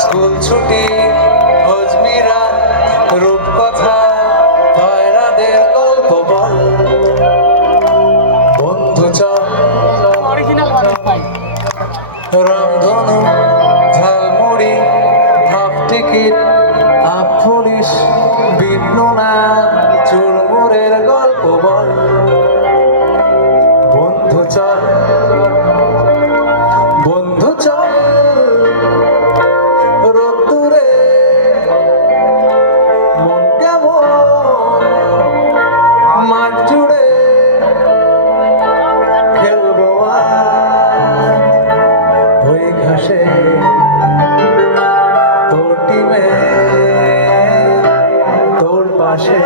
school ছুটি অজমিরা রূপকথা ভয়রাদের গল্প বল বন্ধু চল রামধনু ঝালমুড়ি হাফ টিকিট আপ পুলিশ বিটনুনা চুরমুরের গল্প বল বন্ধু চল বন্ধু চল রোদ্দুরে মন কেমন মাঠ জুড়ে খেলবো ওই ঘাসে তোর টিমে তোর পাশে